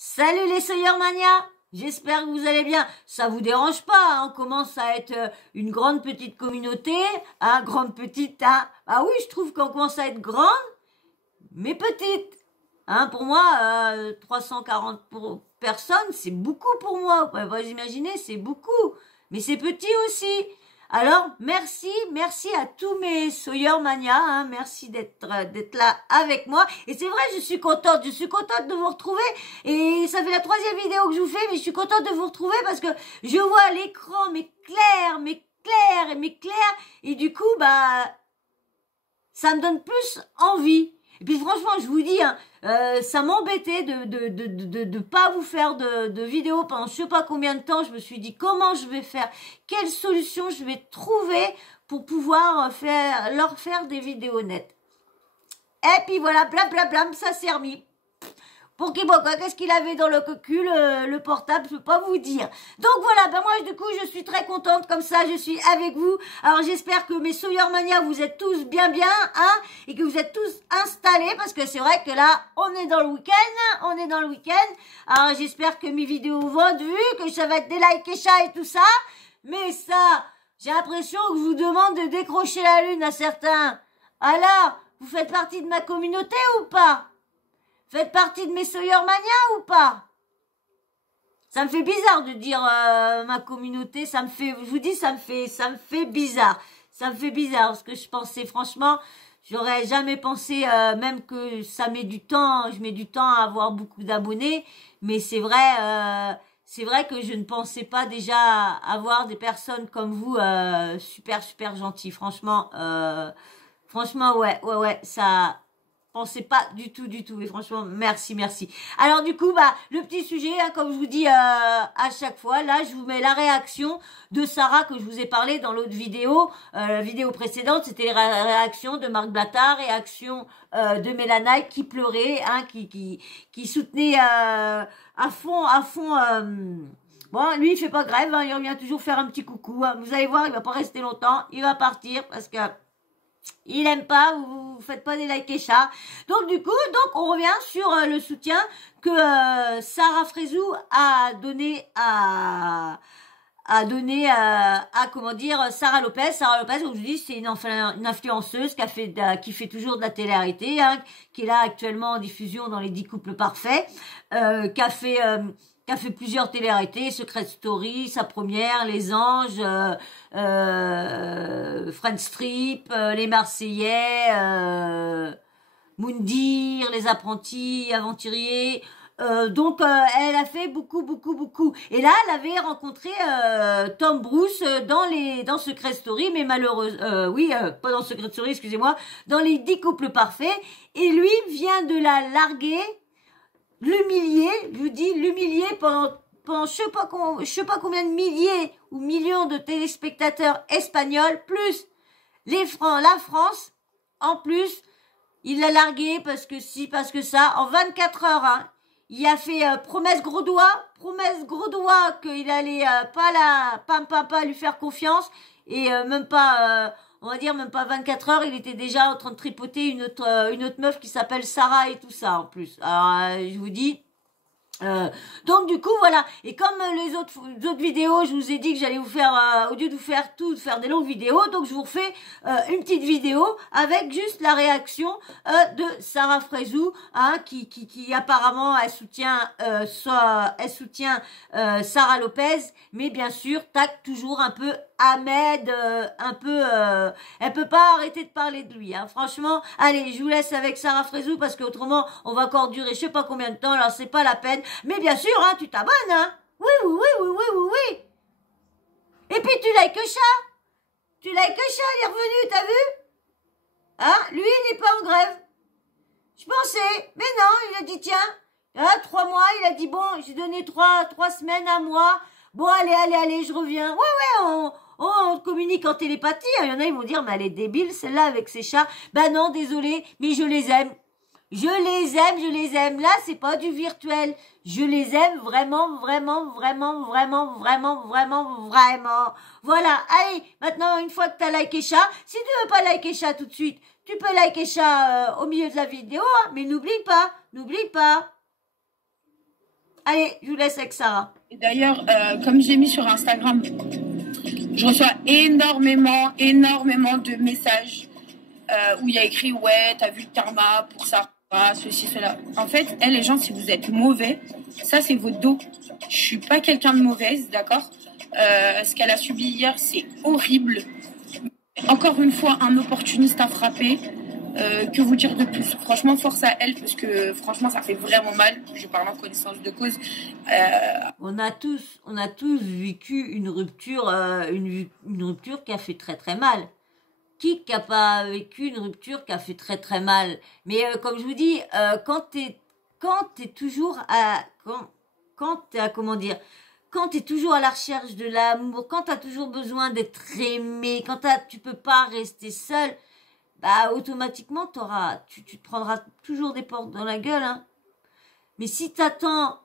Salut les Sawyermania, j'espère que vous allez bien. Ça vous dérange pas, hein, on commence à être une grande petite communauté, hein, grande petite, hein. Ah oui, je trouve qu'on commence à être grande, mais petite. Hein, pour moi, 340 personnes, c'est beaucoup pour moi. Vous imaginez, c'est beaucoup, mais c'est petit aussi. Alors, merci à tous mes Sawyermania, hein, merci d'être là avec moi. Et c'est vrai, je suis contente de vous retrouver. Et ça fait la 3e vidéo que je vous fais, mais je suis contente de vous retrouver parce que je vois à l'écran mais clair. Et du coup, ça me donne plus envie. Et puis franchement, je vous dis, hein, ça m'embêtait de pas vous faire de vidéos pendant je sais pas combien de temps. Je me suis dit comment je vais faire, quelle solution je vais trouver pour pouvoir leur faire des vidéos nettes. Et puis voilà, blam, ça s'est remis. Pour qui, qu'est-ce qu'il avait dans le cocu, le portable, je peux pas vous dire. Donc voilà, moi du coup je suis très contente comme ça, je suis avec vous. Alors j'espère que mes Sawyermania, vous êtes tous bien, hein, et que vous êtes tous installés, parce que c'est vrai que là, on est dans le week-end, Alors j'espère que mes vidéos vont vu, que ça va être des likes et chats et tout ça. Mais ça, j'ai l'impression que je vous demande de décrocher la lune à certains. Alors, vous faites partie de ma communauté ou pas? Faites partie de mes Sawyermania ou pas? Ça me fait bizarre de dire ma communauté, je vous dis, ça me fait bizarre. Ça me fait bizarre parce que je pensais franchement, j'aurais jamais pensé même que ça met du temps, je mets du temps à avoir beaucoup d'abonnés, mais c'est vrai que je ne pensais pas déjà avoir des personnes comme vous super gentilles. Franchement, ouais, ça pensais pas du tout, et franchement, merci. Alors du coup, le petit sujet, hein, comme je vous dis à chaque fois, là, je vous mets la réaction de Sarah que je vous ai parlé dans l'autre vidéo, la vidéo précédente, c'était la réaction de Marc Blattard, réaction de Mélanaï qui pleurait, hein, qui soutenait à fond. Bon, lui, il fait pas grève, hein, il revient toujours faire un petit coucou. Hein. Vous allez voir, il va pas rester longtemps, il va partir parce que il aime pas, vous faites pas des likes et chats. Donc du coup, on revient sur le soutien que Sarah Frézou a donné à comment dire, Sarah Lopez. Sarah Lopez, comme je vous dis, c'est une influenceuse qui fait toujours de la télé-réalité, hein, qui est là actuellement en diffusion dans les 10 couples parfaits, qui a fait plusieurs télé-réalités, Secret Story, sa première, Les Anges, Friend Strip, Les Marseillais, Moundir, Les Apprentis, Aventuriers. Elle a fait beaucoup. Et là, elle avait rencontré Tom Bruce dans Secret Story, mais pas dans Secret Story, excusez-moi, dans les 10 couples parfaits. Et lui vient de la larguer, l'humilier pendant je sais pas combien de milliers ou millions de téléspectateurs espagnols, plus la France, en plus, il l'a largué parce que ça, en 24 heures, hein. Il a fait promesse gros doigt qu'il allait pas lui faire confiance, et même pas on va dire même pas 24 heures, il était déjà en train de tripoter une autre meuf qui s'appelle Sarah et tout ça en plus. Alors je vous dis, donc du coup voilà, et comme les autres vidéos, je vous ai dit que j'allais vous faire au lieu de vous faire des longues vidéos, donc je vous refais une petite vidéo avec juste la réaction de Sarah Frézou, hein, qui apparemment elle soutient Sarah Lopez, mais bien sûr toujours un peu Ahmed, elle peut pas arrêter de parler de lui, hein. Franchement, allez, je vous laisse avec Sarah Frézou parce qu'autrement, on va encore durer je sais pas combien de temps, alors c'est pas la peine. Mais bien sûr, hein, tu t'abonnes, hein. Oui. Et puis tu likes le chat. Il est revenu, t'as vu? Hein, lui, il n'est pas en grève. Je pensais, mais non, il a dit tiens, 3 mois, il a dit bon, j'ai donné 3 semaines, 1 mois. Bon, allez, je reviens. Ouais, on communique en télépathie. Il y en a, ils vont dire, mais elle est débile, celle-là, avec ses chats. Non, désolé, mais je les aime. Je les aime. Là, c'est pas du virtuel. Je les aime vraiment. Voilà. Allez, maintenant, une fois que t'as liké chat, si tu veux pas liker chat tout de suite, tu peux liker chat au milieu de la vidéo, hein, mais n'oublie pas. Allez, je vous laisse avec Sarah. Et d'ailleurs, comme j'ai mis sur Instagram, je reçois énormément de messages où il y a écrit « Ouais, t'as vu le karma pour ça, ceci, cela ». En fait, les gens, si vous êtes mauvais, ça, c'est votre dos. Je suis pas quelqu'un de mauvaise, d'accord. Ce qu'elle a subi hier, c'est horrible. Encore une fois, un opportuniste a frappé. Que vous dire de plus? Franchement, force à elle, parce que franchement, ça fait vraiment mal. Je parle en connaissance de cause. On a tous vécu une rupture, une rupture qui a fait très très mal. Qui n'a pas vécu une rupture qui a fait très très mal? Mais comme je vous dis, quand t'es toujours comment dire, quand t'es toujours à la recherche de l'amour, quand t'as toujours besoin d'être aimé, tu peux pas rester seul, bah automatiquement tu te prendras toujours des portes dans la gueule, hein. Mais si t'attends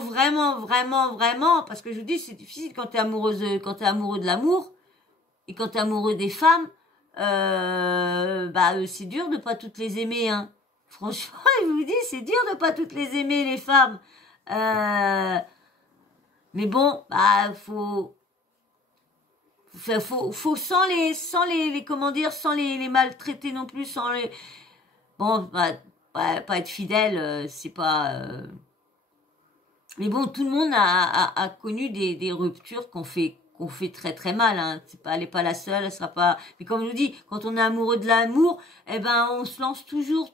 vraiment, parce que je vous dis, c'est difficile quand t'es amoureux de l'amour et quand t'es amoureux des femmes, c'est dur de pas toutes les aimer, hein. Franchement, je vous dis, c'est dur de pas toutes les aimer, les femmes. Mais bon, faut sans les comment dire, sans les maltraiter non plus, bon, pas être fidèle, c'est pas, mais bon, tout le monde a connu des ruptures qu'on fait très très mal, hein. Elle est pas la seule, elle sera pas. Mais comme je vous dis, quand on est amoureux de l'amour, eh ben on se lance toujours,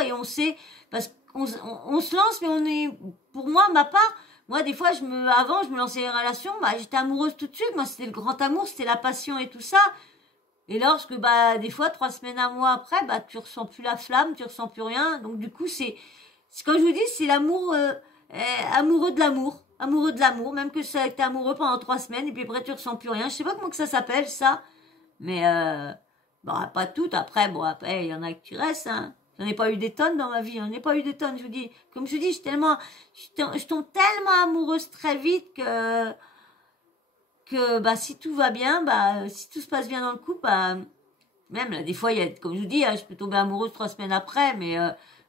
et on sait, parce qu'on on se lance, mais pour moi, ma part, moi des fois avant je me lançais dans les relations, j'étais amoureuse tout de suite, moi c'était le grand amour, c'était la passion et tout ça. Et lorsque des fois 3 semaines, un mois après, tu ressens plus la flamme, tu ressens plus rien. Donc du coup c'est comme je vous dis, c'est l'amour, amoureux de l'amour, même que ça a été amoureux pendant 3 semaines et puis après tu ressens plus rien. Je sais pas comment que ça s'appelle ça, mais pas toutes. Après il y en a qui restent, hein. J'en ai pas eu des tonnes dans ma vie, je vous dis. Comme je vous dis, je tombe tellement amoureuse très vite que si tout va bien, si tout se passe bien dans le couple, même là, des fois, comme je vous dis, je peux tomber amoureuse 3 semaines après, mais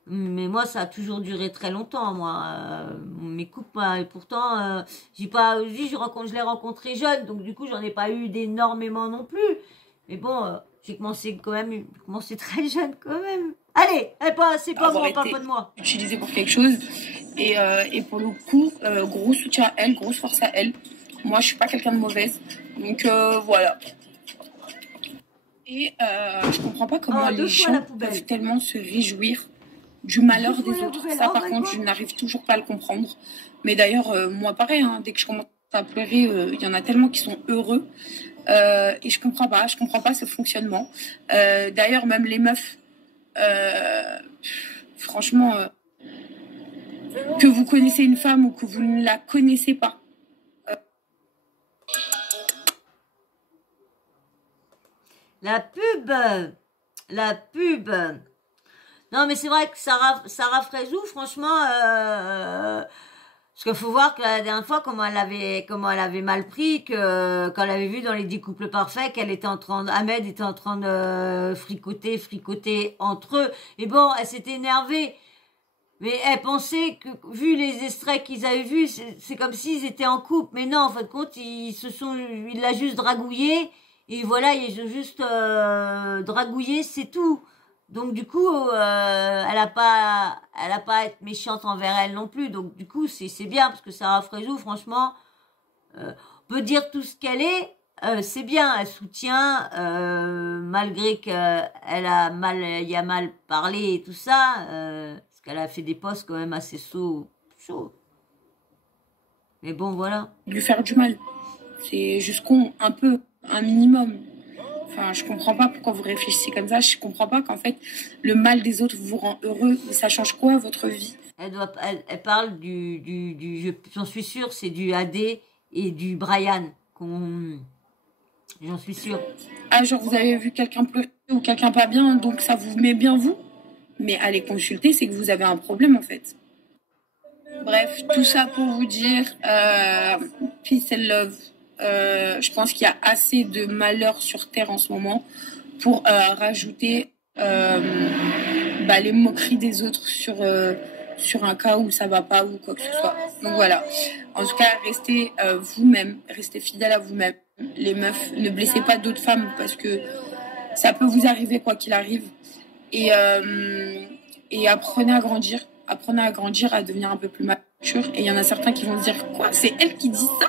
moi, ça a toujours duré très longtemps, moi. Mes couples, et pourtant, je l'ai rencontré jeune, donc du coup, j'en ai pas eu d'énormément non plus. Mais bon, j'ai commencé très jeune quand même. Allez, c'est pas moi, on parle pas de moi. Utilisé pour quelque chose. Et pour le coup, gros soutien à elle, grosse force à elle. Moi, je suis pas quelqu'un de mauvaise. Donc, voilà. Et je comprends pas comment les gens peuvent tellement se réjouir du malheur des autres. Ça, par contre, je n'arrive toujours pas à le comprendre. Mais d'ailleurs, moi, pareil, hein, dès que je commence à pleurer, il y en a tellement qui sont heureux. Et je comprends pas ce fonctionnement. D'ailleurs, même les meufs, franchement, que vous connaissez une femme ou que vous ne la connaissez pas, la pub. Non, mais c'est vrai que Sarah Frézou, franchement, parce qu'il faut voir que la dernière fois, comment elle avait mal pris, quand elle avait vu dans les 10 couples parfaits Ahmed était en train de fricoter entre eux. Et bon, elle s'était énervée. Mais elle pensait que, vu les extraits qu'ils avaient vus, c'est comme s'ils étaient en couple. Mais non, en fin de compte, il l'a juste dragouillé. Et voilà, ils ont juste dragouillé, c'est tout. Donc du coup, elle a pas à être méchante envers elle non plus. Donc du coup, c'est bien parce que Sarah Frézou, franchement, on peut dire tout ce qu'elle est. C'est bien, elle soutient malgré qu'elle a mal parlé et tout ça. Parce qu'elle a fait des posts quand même assez chauds. Mais bon, voilà. Lui faire du mal, c'est juste con, un minimum. Enfin, je comprends pas pourquoi vous réfléchissez comme ça. Je comprends pas qu'en fait, le mal des autres vous rend heureux. Mais ça change quoi à votre vie? Elle parle j'en suis sûre, c'est du AD et du Brian. J'en suis sûre. Ah, genre vous avez vu quelqu'un pleurer ou quelqu'un pas bien, donc ça vous met bien vous? Mais allez consulter, c'est que vous avez un problème en fait. Bref, tout ça pour vous dire, peace and love. Je pense qu'il y a assez de malheur sur Terre en ce moment pour rajouter les moqueries des autres sur un cas où ça va pas ou quoi que ce soit. Donc voilà. En tout cas, restez vous-même, restez fidèles à vous-même. Les meufs, ne blessez pas d'autres femmes parce que ça peut vous arriver quoi qu'il arrive. Et apprenez à grandir. Apprenez à grandir, à devenir un peu plus mature. Et il y en a certains qui vont se dire, quoi, c'est elle qui dit ça?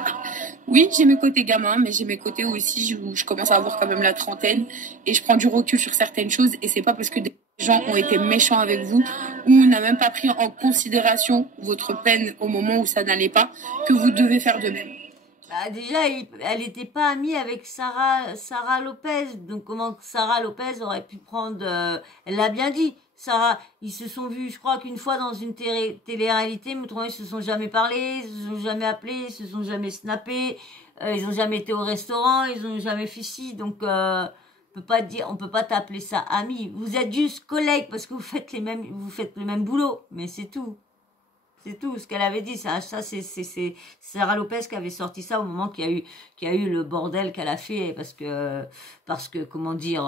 Oui, j'ai mes côtés gamins, mais j'ai mes côtés aussi où je commence à avoir quand même la trentaine. Et je prends du recul sur certaines choses. Et c'est pas parce que des gens ont été méchants avec vous ou n'a même pas pris en considération votre peine au moment où ça n'allait pas que vous devez faire de même. Bah déjà, elle n'était pas amie avec Sarah Lopez. Donc comment Sarah Lopez aurait pu prendre... elle l'a bien dit. Sarah, ils se sont vus, je crois qu'une fois dans une télé-réalité, mais autrement, ils se sont jamais parlé, ils se sont jamais appelés, ils se sont jamais snappés, ils ont jamais été au restaurant, ils ont jamais fait ci. Donc, on peut pas t'appeler ça ami. Vous êtes juste collègues parce que vous faites le même boulot. Mais c'est tout. C'est tout ce qu'elle avait dit. Ça c'est Sarah Lopez qui avait sorti ça au moment qu'il y a eu le bordel qu'elle a fait parce que comment dire,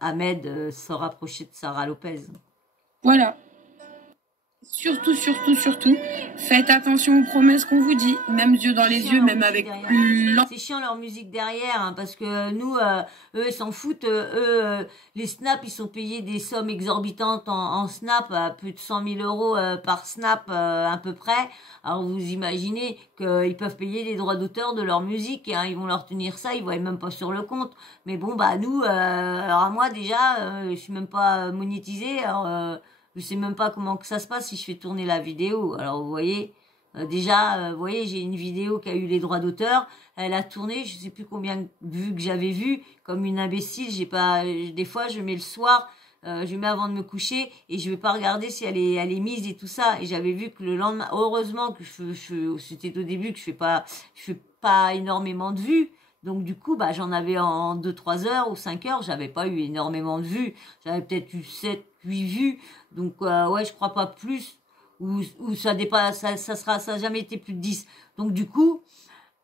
Ahmed se rapprochait de Sarah Lopez. Voilà. Surtout, faites attention aux promesses qu'on vous dit, même yeux dans les yeux, même avec c'est chiant leur musique derrière, hein, parce que nous, eux, ils s'en foutent. Les snaps, ils sont payés des sommes exorbitantes en snap, à plus de 100 000 euros par snap, à peu près. Alors vous imaginez qu'ils peuvent payer les droits d'auteur de leur musique, hein, ils vont leur tenir ça, ils voient même pas sur le compte. Mais bon, bah nous, alors moi déjà, je suis même pas monétisée, alors je sais même pas comment que ça se passe si je fais tourner la vidéo. Alors vous voyez, vous voyez, j'ai une vidéo qui a eu les droits d'auteur. Elle a tourné, je sais plus combien de vues que j'avais vu, comme une imbécile. J'ai pas, des fois, je mets le soir, je mets avant de me coucher et je vais pas regarder si elle est mise et tout ça. Et j'avais vu que le lendemain, heureusement que c'était au début que je fais pas énormément de vues. Donc du coup, bah j'en avais en 2-3 heures ou 5 heures, j'avais pas eu énormément de vues. J'avais peut-être eu 7-8 vues. Donc ouais, je crois pas plus ou ça dépasse ça a jamais été plus de 10. Donc du coup,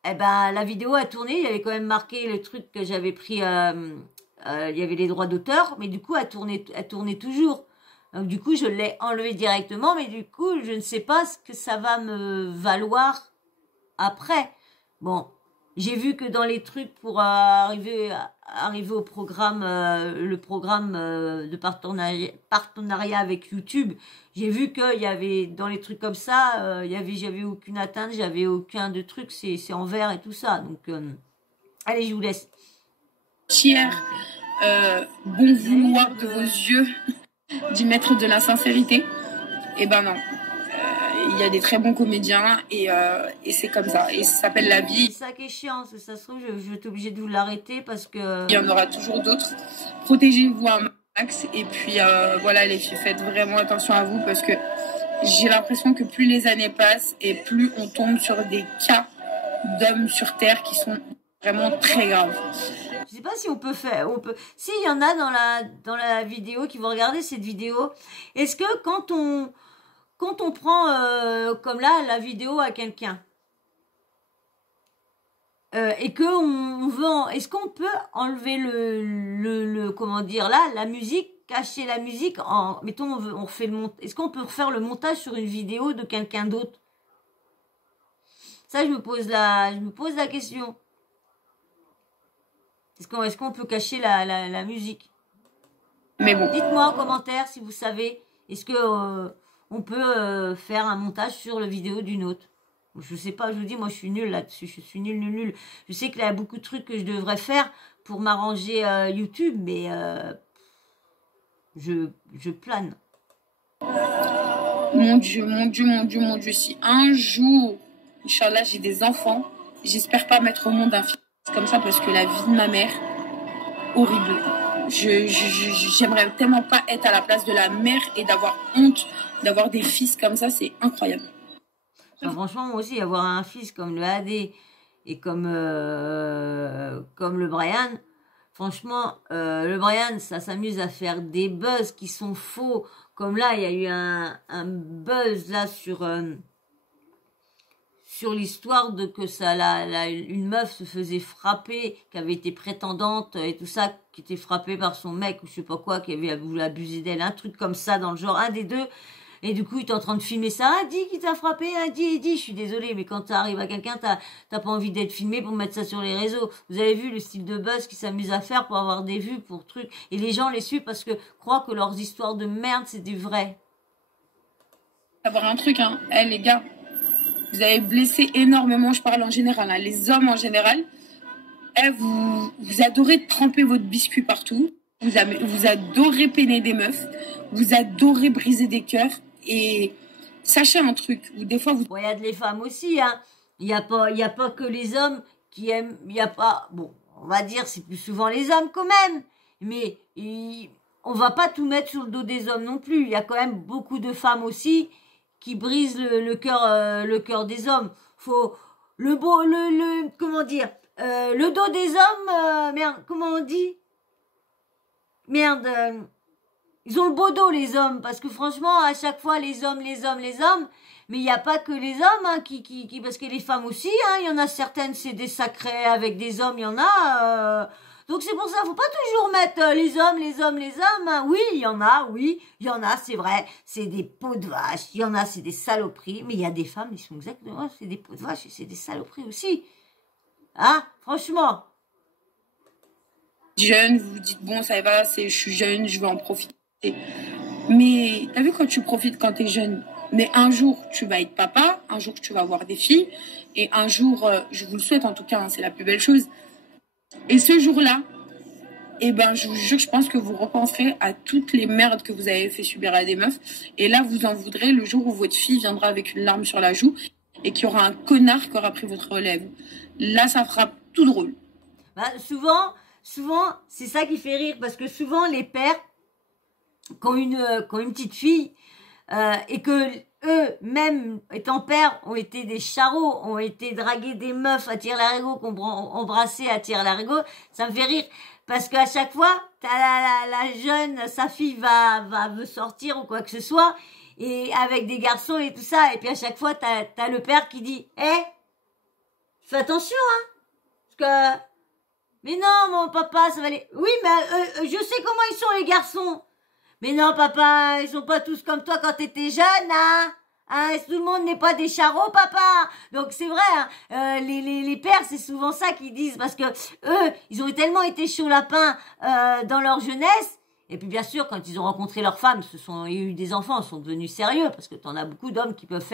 eh ben la vidéo a tourné, il y avait quand même marqué le truc que j'avais pris il y avait les droits d'auteur, mais du coup elle tournait toujours. Donc du coup, je l'ai enlevé directement, mais du coup, je ne sais pas ce que ça va me valoir après. Bon, j'ai vu que dans les trucs pour arriver au programme, le programme de partenariat avec YouTube, j'ai vu qu'il y avait dans les trucs comme ça, j'avais aucune atteinte, j'avais aucun de trucs, c'est en vert et tout ça. Donc, allez, je vous laisse. Tiers, bon vouloir de vos yeux, du maître de la sincérité. Eh ben non. Il y a des très bons comédiens et c'est comme ça. Et ça s'appelle la vie. C'est ça qui est chiant. Ça se trouve, je vais être obligée de vous l'arrêter parce que... Il y en aura toujours d'autres. Protégez-vous un max. Et puis voilà les filles, faites vraiment attention à vous parce que j'ai l'impression que plus les années passent et plus on tombe sur des cas d'hommes sur Terre qui sont vraiment très graves. Je sais pas si on peut faire... S'il y en a dans la vidéo qui vont regarder cette vidéo, est-ce que quand on prend comme là la vidéo à quelqu'un et que on veut, est-ce qu'on peut enlever le comment dire là la musique, cacher la musique mettons on refait est-ce qu'on peut refaire le montage sur une vidéo de quelqu'un d'autre? Ça je me pose la question. Est-ce qu'on peut cacher la musique? Mais bon. Dites-moi en commentaire si vous savez. Est-ce que on peut faire un montage sur la vidéo d'une autre? Je sais pas, je vous dis, moi je suis nulle là-dessus, je suis nulle. Je sais qu'il y a beaucoup de trucs que je devrais faire pour m'arranger YouTube, mais je plane. Mon Dieu, si un jour, Inch'Allah, j'ai des enfants, j'espère pas mettre au monde un fils comme ça parce que la vie de ma mère, horrible. J'aimerais tellement pas être à la place de la mère et d'avoir honte d'avoir des fils comme ça, c'est incroyable. Enfin, franchement, moi aussi, avoir un fils comme le AD et comme le Brian, franchement, le Brian, ça s'amuse à faire des buzz qui sont faux. Comme là, il y a eu un buzz là sur l'histoire de que une meuf se faisait frapper, qui avait été prétendante et tout ça, qui était frappée par son mec ou je sais pas quoi, qui avait voulu abuser d'elle, un truc comme ça dans le genre, un des deux. Et du coup, il est en train de filmer ça. Ah, dis qui t'a frappé, ah, dis. Je suis désolée, mais quand ça arrive à quelqu'un, t'as pas envie d'être filmé pour mettre ça sur les réseaux. Vous avez vu le style de buzz qu'ils s'amusent à faire pour avoir des vues, pour trucs. Et les gens les suivent parce que croient que leurs histoires de merde, c'est du vrai. Savoir un truc, hein. Eh, les gars, vous avez blessé énormément, je parle en général, hein, les hommes en général. Eh, vous adorez tremper votre biscuit partout. Vous adorez peiner des meufs. Vous adorez briser des cœurs. Et sachez un truc, ou des fois vous... Bon, il y a de les femmes aussi, hein. Il y a pas que les hommes qui aiment, il y a pas, bon, on va dire, c'est plus souvent les hommes quand même. Mais, on va pas tout mettre sur le dos des hommes non plus. Il y a quand même beaucoup de femmes aussi qui brisent le cœur des hommes. Faut, comment dire, le dos des hommes, merde, comment on dit? Merde, ils ont le beau dos, les hommes, parce que franchement, à chaque fois, les hommes, mais il n'y a pas que les hommes, hein, parce que les femmes aussi, hein, il y en a certaines, c'est des sacrés avec des hommes, il y en a, donc c'est pour ça, faut pas toujours mettre les hommes, hein. Oui, il y en a, c'est vrai, c'est des peaux de vache, il y en a, c'est des saloperies, mais il y a des femmes, ils sont exactement, c'est des peaux de vache et c'est des saloperies aussi, hein, franchement. Jeune, vous vous dites, bon, ça va, je suis jeune, je vais en profiter. Mais t'as vu quand tu profites quand t'es jeune, mais un jour tu vas être papa, un jour tu vas avoir des filles, et un jour, je vous le souhaite en tout cas, hein, c'est la plus belle chose. Et ce jour-là, eh ben, je vous jure, je pense que vous repenserez à toutes les merdes que vous avez fait subir à des meufs, et là vous en voudrez le jour où votre fille viendra avec une larme sur la joue, et qu'il y aura un connard qui aura pris votre relève. Là, ça fera tout drôle. Bah, souvent, c'est ça qui fait rire, parce que souvent les pères, quand une petite fille, et que eux, même étant pères, ont été des charros, ont été dragués des meufs à tire-larigot, qu'on embrassé à tire-larigot, ça me fait rire. Parce qu'à chaque fois, t'as la jeune, sa fille veut sortir ou quoi que ce soit, et avec des garçons et tout ça, et puis à chaque fois, t'as le père qui dit, fais attention, hein, parce que, mais non, mon papa, ça va aller, oui, mais je sais comment ils sont les garçons. Mais non, papa, ils sont pas tous comme toi quand t'étais jeune, hein. Hein, tout le monde n'est pas des charros, papa. Donc c'est vrai, hein, les pères, c'est souvent ça qu'ils disent, parce que eux, ils ont tellement été chauds lapins dans leur jeunesse. Et puis bien sûr, quand ils ont rencontré leur femme, il y a eu des enfants, ils sont devenus sérieux, parce que t'en as beaucoup d'hommes qui peuvent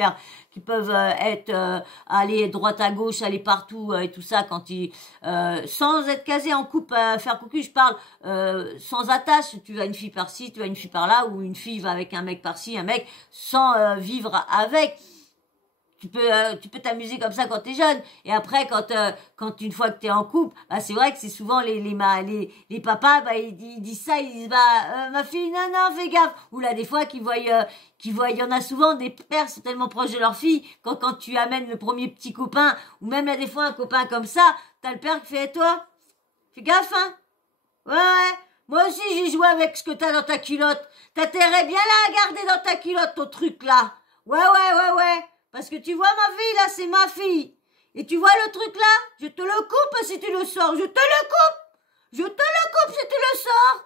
être aller droite à gauche, aller partout et tout ça, quand ils sans être casés en couple, faire cocu, je parle sans attache. Tu as une fille par-ci, tu as une fille par-là, ou une fille va avec un mec par-ci, un mec sans vivre avec. Tu peux t'amuser comme ça quand t'es jeune. Et après, quand une fois que t'es en couple, bah, c'est vrai que c'est souvent les papas, bah, ils disent ça, ils disent, bah, ma fille, non, fais gaffe. Ou là, des fois, il y en a souvent des pères qui sont tellement proches de leur fille, quand tu amènes le premier petit copain, ou même là, des fois, un copain comme ça, t'as le père qui fait, toi, fais gaffe, hein. Ouais. Moi aussi, j'ai joué avec ce que t'as dans ta culotte. T'as intérêt bien là à garder dans ta culotte ton truc là. Ouais. Parce que tu vois ma fille, là, c'est ma fille. Et tu vois le truc là, je te le coupe si tu le sors. Je te le coupe si tu le sors.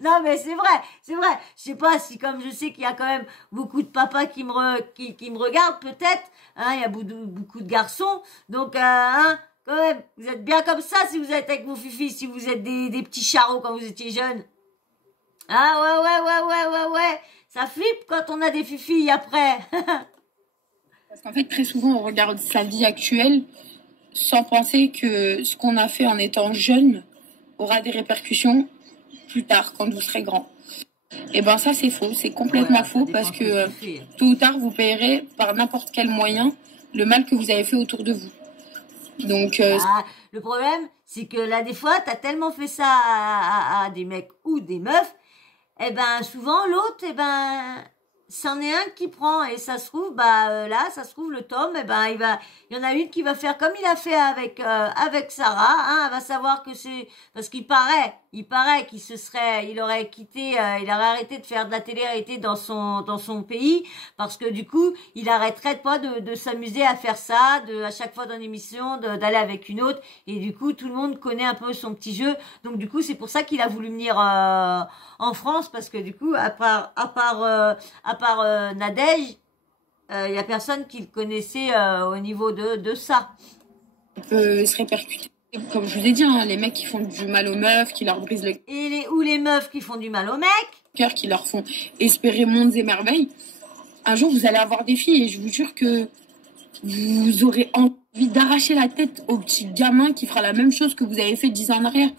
Non, mais c'est vrai. Je sais pas si, comme je sais qu'il y a quand même beaucoup de papas qui me regardent, peut-être. Hein, il y a beaucoup de garçons. Donc, hein, quand même, vous êtes bien comme ça si vous êtes avec vos fifis, si vous êtes des petits charros quand vous étiez jeunes. Ah, ouais. Ça flippe quand on a des fifis après. Parce qu'en fait, très souvent, on regarde sa vie actuelle sans penser que ce qu'on a fait en étant jeune aura des répercussions plus tard, quand vous serez grand. Et ben ça, c'est faux. C'est complètement faux parce que tôt ou tard, vous payerez par n'importe quel moyen le mal que vous avez fait autour de vous. Donc, le problème, c'est que là, des fois, t'as tellement fait ça à des mecs ou des meufs, eh ben, souvent, l'autre, eh ben, c'en est un qui prend, et ça se trouve, là, ça se trouve, le Tom, eh ben, il y en a une qui va faire comme il a fait avec Sarah, hein, elle va savoir que c'est, parce qu'il paraît il aurait quitté, il aurait arrêté de faire de la télé-réalité dans son pays, parce que du coup, il arrêterait pas de s'amuser à faire ça, à chaque fois dans l'émission, d'aller avec une autre, et du coup, tout le monde connaît un peu son petit jeu, donc du coup, c'est pour ça qu'il a voulu venir, en France, parce que du coup, à part part Nadège, il y a personne qui le connaissait au niveau de ça. Ça peut se répercuter. Comme je vous ai dit, hein, les mecs qui font du mal aux meufs, qui leur brisent le Ou les meufs qui font du mal aux mecs. cœur, qui leur font espérer mondes et merveilles. Un jour, vous allez avoir des filles et je vous jure que vous aurez envie d'arracher la tête au petit gamin qui fera la même chose que vous avez fait 10 ans en arrière.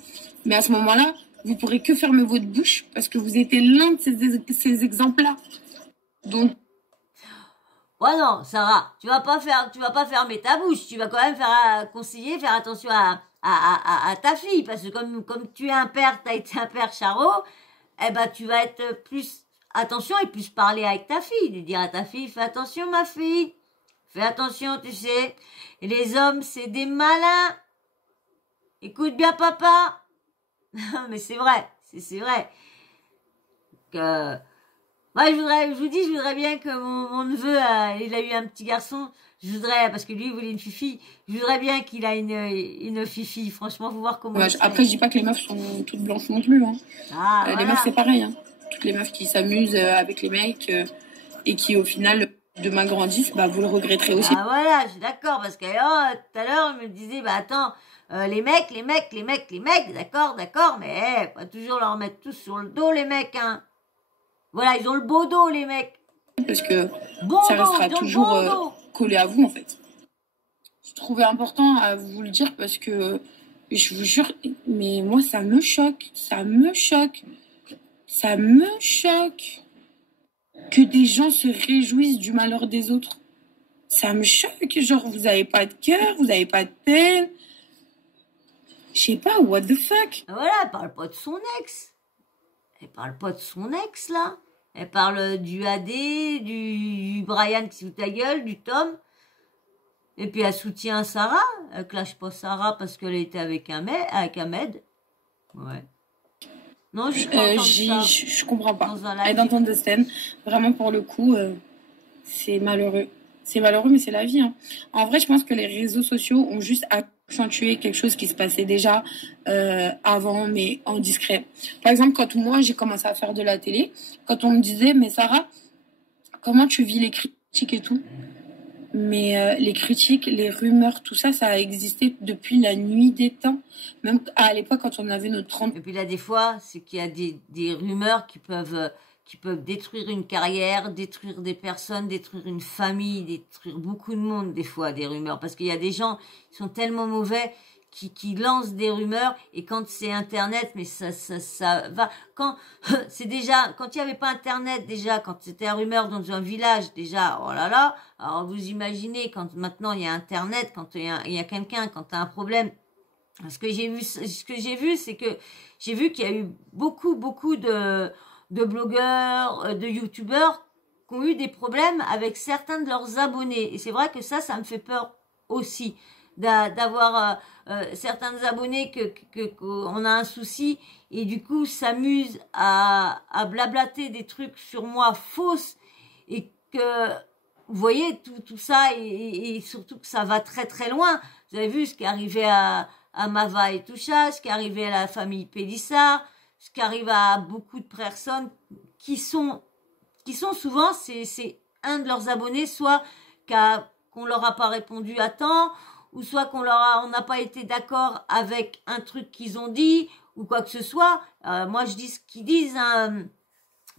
Mais à ce moment-là, vous pourrez que fermer votre bouche parce que vous étiez l'un de ces exemples-là. Donc, Ouais non, Sarah, tu vas pas fermer ta bouche. Tu vas quand même conseiller, faire attention à ta fille, parce que comme tu es un père, t'as été un père Charo, eh ben tu vas être plus attention et plus parler avec ta fille, de dire à ta fille, fais attention ma fille, fais attention, tu sais, et les hommes c'est des malins. Écoute bien papa. Mais c'est vrai, c'est vrai que moi, je voudrais bien que mon neveu, il a eu un petit garçon. Je voudrais, parce que lui, il voulait une fifi. Je voudrais bien qu'il a une fifi. Franchement, faut voir comment. Après, je dis pas que les meufs sont toutes blanches non plus. Hein. Voilà. Les meufs, c'est pareil. Hein. Toutes les meufs qui s'amusent avec les mecs et qui, au final, demain grandissent, bah, vous le regretterez aussi. Ah voilà, je suis d'accord, parce que tout à l'heure, il me disait, bah attends, les mecs, d'accord, mais pas toujours leur mettre tous sur le dos, les mecs, hein. Voilà, ils ont le beau dos, les mecs. Parce que ça restera toujours collé à vous, en fait. Je trouvais important à vous le dire parce que je vous jure, mais moi, ça me choque que des gens se réjouissent du malheur des autres. Ça me choque, genre, vous avez pas de cœur, vous avez pas de peine. Je sais pas, what the fuck. Voilà, elle parle pas de son ex. Elle parle pas de son ex, là. Elle parle du AD, du Brian qui se fout ta gueule, du Tom. Et puis elle soutient Sarah. Elle clash pas Sarah parce qu'elle était avec Ahmed. Ouais. Non, je comprends pas. I don't understand. Vraiment, pour le coup, c'est malheureux. C'est malheureux, mais c'est la vie. Hein. En vrai, je pense que les réseaux sociaux ont juste accentué quelque chose qui se passait déjà avant, mais en discret. Par exemple, quand moi, j'ai commencé à faire de la télé, quand on me disait, mais Sarah, comment tu vis les critiques et tout? Mais les critiques, les rumeurs, tout ça, ça a existé depuis la nuit des temps. Même à l'époque, quand on avait notre 30... Et puis là, des fois, c'est qu'il y a des rumeurs qui peuvent détruire une carrière, détruire des personnes, détruire une famille, détruire beaucoup de monde, des fois, des rumeurs. Parce qu'il y a des gens qui sont tellement mauvais qui lancent des rumeurs, et quand c'est Internet, mais ça va. Quand il y avait pas Internet, déjà, quand c'était une rumeur dans un village, déjà, oh là là, alors vous imaginez, quand maintenant il y a Internet, quand il y a quelqu'un, quand tu as un problème. Ce que j'ai vu, c'est que j'ai vu qu'il y a eu beaucoup de blogueurs, de youtubeurs qui ont eu des problèmes avec certains de leurs abonnés. Et c'est vrai que ça me fait peur aussi, d'avoir certains abonnés qu'on a un souci et du coup s'amusent à blablater des trucs sur moi fausses, et que vous voyez tout ça, et surtout que ça va très très loin. Vous avez vu ce qui est arrivé à Mava et Toucha, ce qui est arrivé à la famille Pélissard, ce qui arrive à beaucoup de personnes qui sont souvent, c'est un de leurs abonnés, soit qu'on leur a pas répondu à temps, ou soit on n'a pas été d'accord avec un truc qu'ils ont dit, ou quoi que ce soit. Moi, je dis ce qu'ils disent, hein.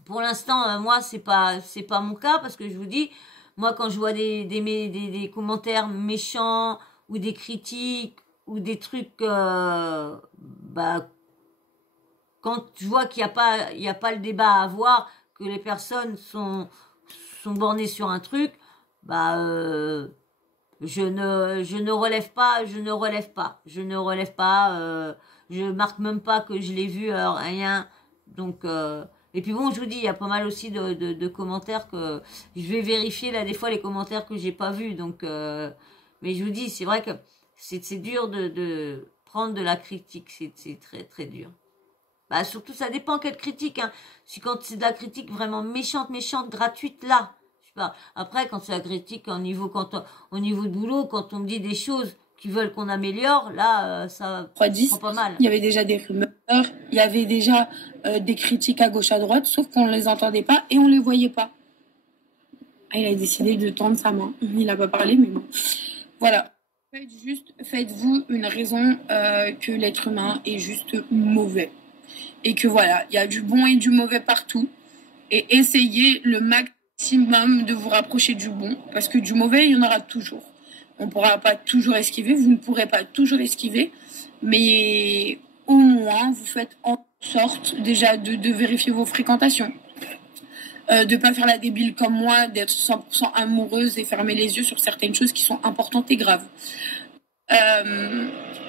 Pour l'instant, moi, c'est pas mon cas, parce que je vous dis, moi, quand je vois des commentaires méchants, ou des critiques, ou des trucs, quand je vois qu'il y a pas le débat à avoir, que les personnes sont bornées sur un truc, je ne relève pas, je marque même pas que je l'ai vu, rien. Donc, et puis bon, je vous dis, il y a pas mal aussi de commentaires que je vais vérifier là, des fois, les commentaires que j'ai pas vus. Donc, mais je vous dis, c'est vrai que c'est dur de prendre de la critique, c'est très très dur. Surtout, ça dépend quelle critique, hein. Si quand c'est de la critique vraiment méchante, gratuite, là, je sais pas. Après, quand c'est la critique au niveau de boulot, quand on me dit des choses qui veulent qu'on améliore, là, ça prend pas mal. Il y avait déjà des rumeurs, il y avait déjà des critiques à gauche, à droite, sauf qu'on ne les entendait pas et on les voyait pas. il a décidé de tendre sa main. Il n'a pas parlé, mais bon. Voilà. Faites-vous une raison que l'être humain est juste mauvais. Et que voilà, il y a du bon et du mauvais partout. Et essayez le maximum de vous rapprocher du bon. Parce que du mauvais, il y en aura toujours. On ne pourra pas toujours esquiver. Vous ne pourrez pas toujours esquiver. Mais au moins, vous faites en sorte déjà de vérifier vos fréquentations. De pas faire la débile comme moi, d'être 100% amoureuse et fermer les yeux sur certaines choses qui sont importantes et graves.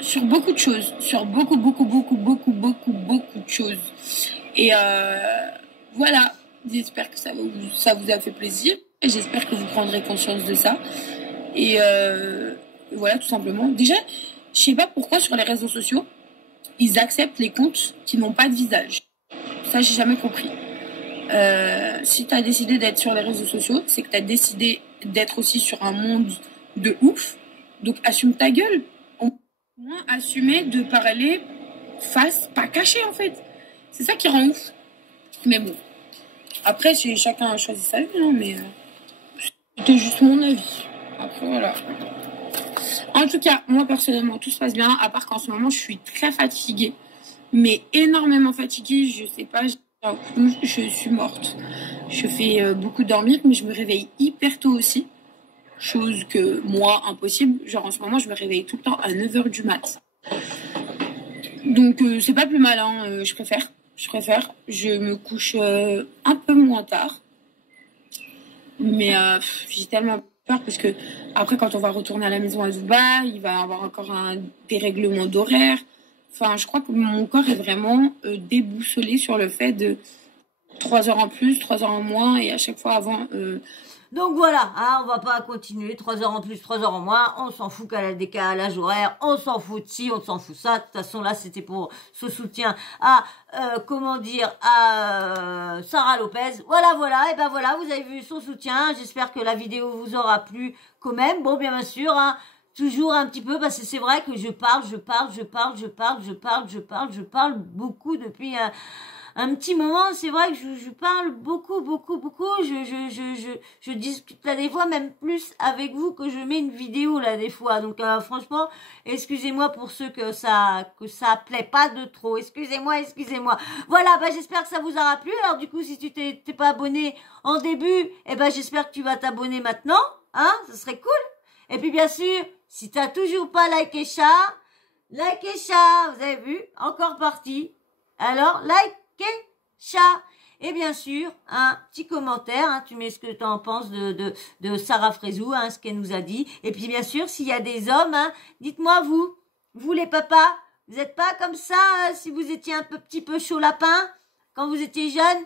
Sur beaucoup de choses, sur beaucoup de choses. Et voilà, j'espère que ça vous a fait plaisir et j'espère que vous prendrez conscience de ça. Et voilà, tout simplement. Déjà, je sais pas pourquoi sur les réseaux sociaux, ils acceptent les comptes qui n'ont pas de visage. Ça, j'ai jamais compris. Si tu as décidé d'être sur les réseaux sociaux, c'est que tu as décidé d'être aussi sur un monde de ouf. Donc, assume ta gueule. Au moins, assumer de parler face, pas caché, en fait. C'est ça qui rend ouf. Mais bon. Après, chacun a choisi sa vie, hein, mais c'était juste mon avis. Après, voilà. En tout cas, moi, personnellement, tout se passe bien, à part qu'en ce moment, je suis très fatiguée. Mais énormément fatiguée, je sais pas... Je suis morte. Je fais beaucoup dormir, mais je me réveille hyper tôt aussi. Chose que moi, impossible. Genre en ce moment, je me réveille tout le temps à 9 h du mat. Donc c'est pas plus mal, hein. Je préfère. Je me couche un peu moins tard. Mais j'ai tellement peur parce que après, quand on va retourner à la maison à Dubaï, il va y avoir encore un dérèglement d'horaire. Enfin, je crois que mon corps est vraiment déboussolé sur le fait de 3 heures en plus, 3 heures en moins, et à chaque fois avant... Donc voilà, hein, on va pas continuer, 3 heures en plus, 3 heures en moins, on s'en fout qu'à la décalage horaire, on s'en fout de ci, on s'en fout ça. De toute façon, là, c'était pour ce soutien à, à Sarah Lopez. Voilà, et ben voilà, vous avez vu son soutien. J'espère que la vidéo vous aura plu quand même. Bon, bien sûr, hein, toujours un petit peu, parce que c'est vrai que je parle beaucoup depuis un petit moment. C'est vrai que je parle beaucoup. Je discute là des fois, même plus avec vous que je mets une vidéo là des fois. Donc franchement, excusez-moi pour ceux que ça plaît pas de trop. Excusez-moi. Voilà, bah j'espère que ça vous aura plu. Alors du coup, si tu t'es pas abonné en début, eh ben j'espère que tu vas t'abonner maintenant, hein, ça serait cool. Et puis bien sûr, si t'as toujours pas liké ça, vous avez vu, encore parti. Alors, likez ça. Et bien sûr, un petit commentaire, hein, tu mets ce que tu en penses de Sarah Frézou, hein, ce qu'elle nous a dit. Et puis bien sûr, s'il y a des hommes, hein, dites-moi vous les papas, vous n'êtes pas comme ça, si vous étiez un petit peu chaud lapin, quand vous étiez jeune,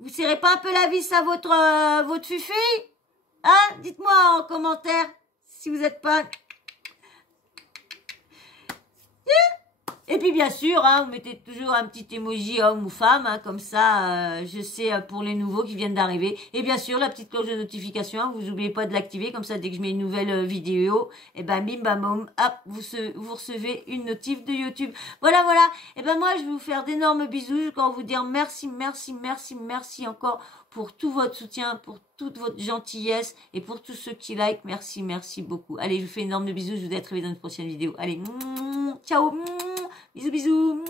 vous serrez pas un peu la vis à votre fufu, hein, dites-moi en commentaire. Si vous n'êtes pas... Et puis bien sûr, hein, vous mettez toujours un petit emoji homme ou femme, hein, comme ça, je sais pour les nouveaux qui viennent d'arriver. Et bien sûr, la petite cloche de notification, hein, vous n'oubliez pas de l'activer, comme ça, dès que je mets une nouvelle vidéo, et ben bim bam boum, hop, vous recevez une notif de YouTube. Voilà. Et ben moi, je vais vous faire d'énormes bisous, je vais encore vous dire merci encore pour tout votre soutien, pour toute votre gentillesse et pour tous ceux qui like. Merci beaucoup. Allez, je vous fais énorme bisous. Je vous dis à très vite dans une prochaine vidéo. Allez, ciao, bisous.